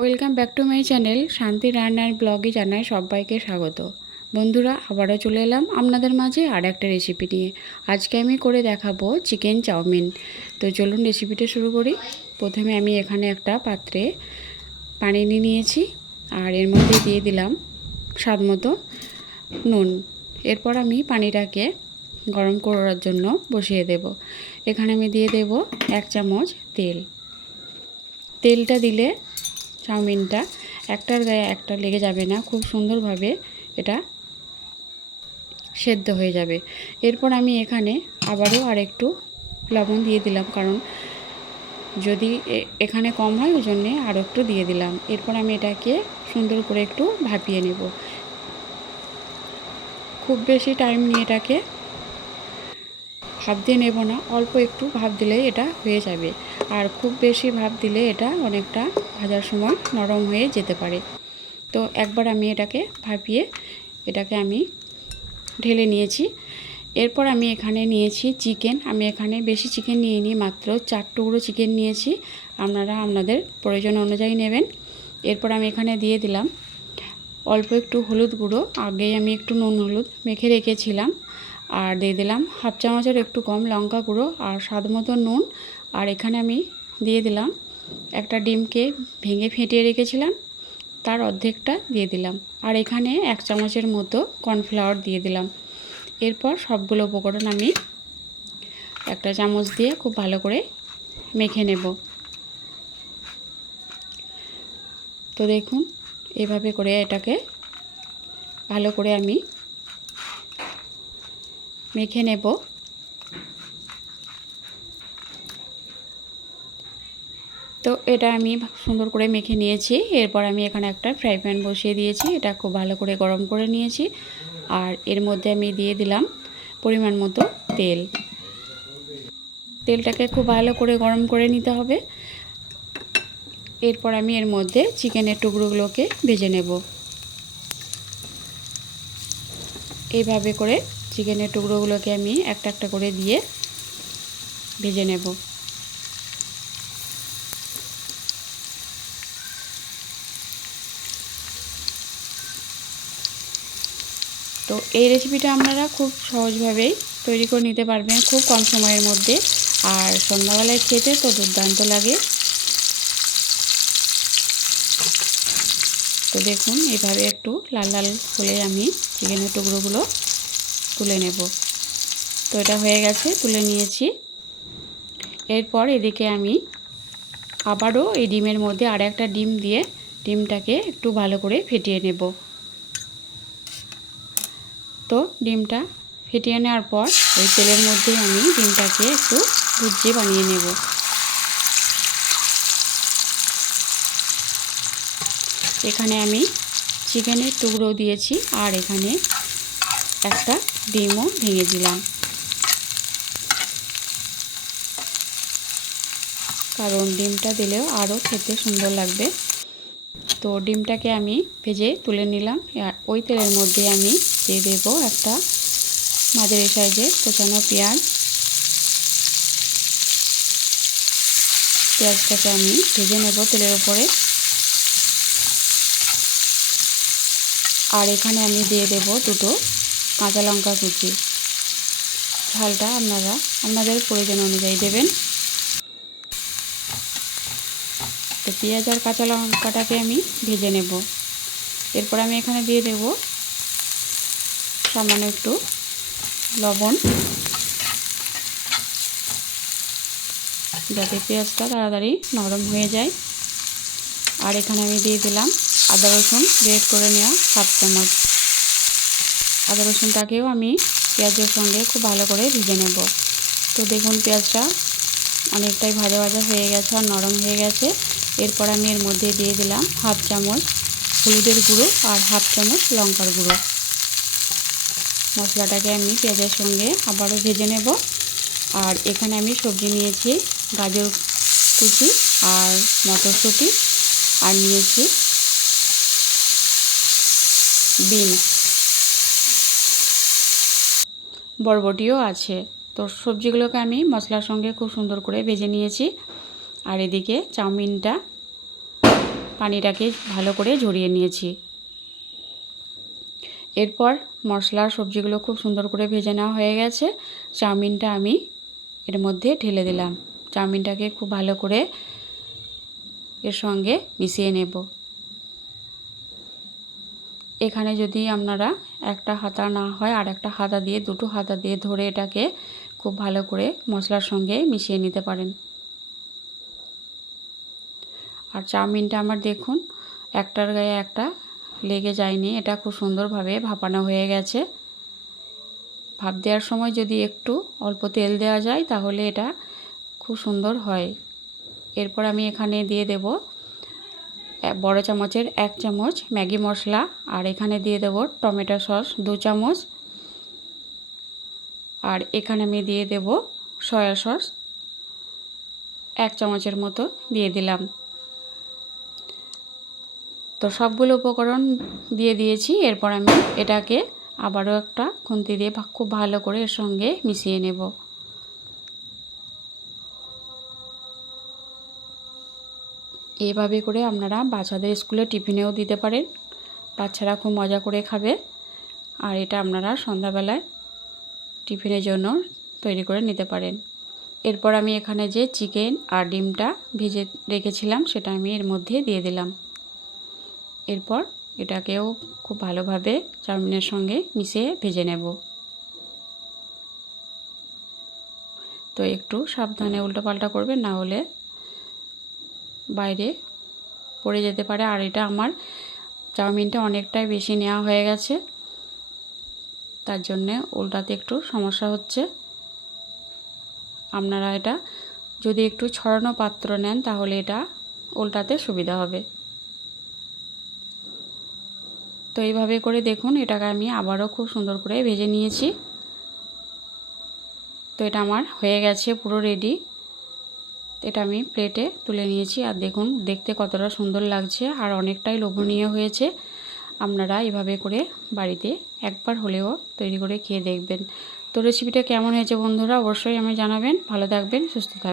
Welcome back to my channel শান্তি রান্নার ব্লগে জানাই সবাইকে স্বাগত। বন্ধুরা, আবারও চলে এলাম আপনাদের মাঝে আর একটা রেসিপি নিয়ে। আজকে আমি করে দেখাবো চিকেন চাউমিন। তো চলুন রেসিপিটা শুরু করি। প্রথমে আমি এখানে একটা পাত্রে পানি নিয়ে নিয়েছি আর এর মধ্যে দিয়ে দিলাম স্বাদ মতো নুন। এরপর আমি পানিটাকে গরম করার জন্য বসিয়ে দেব। এখানে আমি দিয়ে দেব 1 চামচ তেল। তেলটা দিলে চাউমিনটা একটার গায়ে একটা লেগে যাবে না, খুব সুন্দরভাবে এটা সেদ্ধ হয়ে যাবে। এরপর আমি এখানে আবারও আরেকটু লবণ দিয়ে দিলাম, কারণ যদি এখানে কম হয় ওই জন্যে আরও একটু দিয়ে দিলাম। এরপর আমি এটাকে সুন্দর করে একটু ভাপিয়ে নেব। খুব বেশি টাইম নিয়ে এটাকে ভাপ দিয়ে নেব না, অল্প একটু ভাপ দিলেই এটা হয়ে যাবে। আর খুব বেশি ভাপ দিলে এটা অনেকটা ভাজার সময় নরম হয়ে যেতে পারে। তো একবার আমি এটাকে ভাপিয়ে এটাকে আমি ঢেলে নিয়েছি। এরপর আমি এখানে নিয়েছি চিকেন। আমি এখানে বেশি চিকেন নিইনি, মাত্র 4 টুকরো চিকেন নিয়েছি। আপনারা আপনাদের প্রয়োজন অনুযায়ী নেবেন। এরপর আমি এখানে দিয়ে দিলাম অল্প একটু হলুদ গুঁড়ো। আগেই আমি একটু নুন হলুদ মেখে রেখেছিলাম। আর দিয়ে দিলাম হাফ চামচের একটু কম লঙ্কা গুঁড়ো আর স্বাদ মতো নুন। আর এখানে আমি দিয়ে দিলাম একটা ডিমকে ভেঙে ফেটিয়ে রেখেছিলাম, তার অর্ধেকটা দিয়ে দিলাম। আর এখানে 1 চামচের মতো কর্নফ্লাওয়ার দিয়ে দিলাম। এরপর সবগুলো উপকরণ আমি একটা চামচ দিয়ে খুব ভালো করে মেখে নেব। তো দেখুন, এভাবে করে এটাকে ভালো করে আমি মেখে নেব। তো এটা আমি সুন্দর করে মেখে নিয়েছি। এরপর আমি এখানে একটা ফ্রাই প্যান বসিয়ে দিয়েছি, এটা খুব ভালো করে গরম করে নিয়েছি। আর এর মধ্যে আমি দিয়ে দিলাম পরিমাণ মতো তেল। তেলটাকে খুব ভালো করে গরম করে নিতে হবে। এরপর আমি এর মধ্যে চিকেনের টুকরোগুলোকে ভেজে নেব। এইভাবে করে চিকেনের টুকরোগুলোকে আমি একটা একটা করে দিয়ে ভেজে নেব। তো এই রেসিপিটা আপনারা খুব সহজভাবেই তৈরি করে নিতে পারবেন, খুব কম সময়ের মধ্যে। আর সন্ধ্যাবেলায় খেতে তো দুর্দান্ত লাগে। তো দেখুন, এইভাবে একটু লাল লাল হলে আমি চিকেনের টুকরোগুলো তুলে নেব। তো এটা হয়ে গেছে, তুলে নিয়েছি। এরপর এদিকে আমি আবারও এই ডিমের মধ্যে আর একটা ডিম দিয়ে ডিমটাকে একটু ভালো করে ফেটিয়ে নেব। তো ডিমটা ফেটিয়ে নেওয়ার পর ওই তেলের মধ্যে আমি ডিমটাকে একটু ভুজিয়ে বানিয়ে নেব। এখানে আমি চিকেনের টুকরো দিয়েছি আর এখানে একটা ডিমও ভেঙে দিলাম, কারণ ডিমটা দিলেও আরও খেতে সুন্দর লাগবে। তো ডিমটাকে আমি ভেজে তুলে নিলাম। ওই তেলের মধ্যে আমি দিয়ে দেব একটা মাঝারি সাইজের কোচানো পেঁয়াজ। পেঁয়াজটাকে আমি ভেজে নেব তেলের উপরে। আর এখানে আমি দিয়ে দেব 2টো কাঁচা লঙ্কা কুচি। ঝালটা আপনারা আপনাদের প্রয়োজন অনুযায়ী দেবেন। তো পেঁয়াজ আর কাঁচা লঙ্কাটাকে আমি ভেজে নেব। এরপর আমি এখানে দিয়ে দেব সামান্য একটু লবণ, যাতে পেঁয়াজটা তাড়াতাড়ি নরম হয়ে যায়। আর এখানে আমি দিয়ে দিলাম আদা রসুন গ্রেট করে নেওয়া 1/2 চামচ। আদা রসুনটাকেও আমি পেঁয়াজের সঙ্গে খুব ভালো করে ভেজে নেব। তো দেখুন, পেঁয়াজটা অনেকটাই ভাজা ভাজা হয়ে গেছে আর নরম হয়ে গেছে। এরপর আমি এর মধ্যে দিয়ে দিলাম 1/2 চামচ হলুদের গুঁড়ো আর 1/2 চামচ লঙ্কার গুঁড়ো। মশলাটাকে আমি পেঁয়াজের সঙ্গে আবারও ভেজে নেব। আর এখানে আমি সবজি নিয়েছি গাজর কুচি আর মটরশুঁটি, আর নিয়েছি বিনস, বরবটিও আছে। তো সবজিগুলোকে আমি মশলার সঙ্গে খুব সুন্দর করে ভেজে নিয়েছি। আর এদিকে চাউমিনটা পানিটাকে ভালো করে ঝরিয়ে নিয়েছি। এরপর মশলা সবজিগুলো খুব সুন্দর করে ভেজে নেওয়া হয়ে গেছে। চাউমিনটা আমি এর মধ্যে ঢেলে দিলাম। চাউমিনটাকে খুব ভালো করে এর সঙ্গে মিশিয়ে নেব। এখানে যদি আপনারা একটা হাতা না হয় আর একটা হাতা দিয়ে, দুটো হাতা দিয়ে ধরে এটাকে খুব ভালো করে মশলার সঙ্গে মিশিয়ে নিতে পারেন। আর চাউমিনটা আমার দেখুন একটার গায়ে একটা লেগে যায়নি, এটা খুব সুন্দরভাবে ভাপানো হয়ে গেছে। ভাপ দেওয়ার সময় যদি একটু অল্প তেল দেওয়া যায় তাহলে এটা খুব সুন্দর হয়। এরপর আমি এখানে দিয়ে দেব বড় চামচের 1 চামচ ম্যাগি মশলা, আর এখানে দিয়ে দেব টমেটো সস 2 চামচ, আর এখানে আমি দিয়ে দেব সয়া সস 1 চামচের মতো দিয়ে দিলাম। তো সবগুলো উপকরণ দিয়ে দিয়েছি। এরপর আমি এটাকে আবারও একটা খুন্তি দিয়ে খুব ভালো করে এর সঙ্গে মিশিয়ে নেব। এইভাবে করে আপনারা বাচ্চাদের স্কুলে টিফিনেও দিতে পারেন, বাচ্চারা খুব মজা করে খাবে। আর এটা আপনারা সন্ধ্যাবেলায় টিফিনের জন্য তৈরি করে নিতে পারেন। এরপর আমি এখানে যে চিকেন আর ডিমটা ভেজে রেখেছিলাম সেটা আমি এর মধ্যে দিয়ে দিলাম। এরপর এটাকেও খুব ভালোভাবে চাউমিনের সঙ্গে মিশিয়ে ভেজে নেব। তো একটু সাবধানে উল্টোপাল্টা করবেন, না হলে বাইরে পড়ে যেতে পারে। আর এটা আমার চাউমিনটা অনেকটাই বেশি নেওয়া হয়ে গেছে, তার জন্যে উল্টাতে একটু সমস্যা হচ্ছে। আপনারা এটা যদি একটু ছড়ানো পাত্র নেন তাহলে এটা উল্টাতে সুবিধা হবে। তো এইভাবে করে দেখুন এটাকে আমি আবারও খুব সুন্দর করে ভেজে নিয়েছি। তো এটা আমার হয়ে গেছে পুরো রেডি। এটা আমি প্লেটে তুলে নিয়েছি। আর দেখুন দেখতে কতটা সুন্দর লাগছে আর অনেকটাই লোভনীয় হয়েছে। আপনারা এভাবে করে বাড়িতে একবার হলেও তৈরি করে খেয়ে দেখবেন। তো রেসিপিটা কেমন হয়েছে বন্ধুরা অবশ্যই আমি জানাবেন। ভালো থাকবেন, সুস্থ থাকবেন।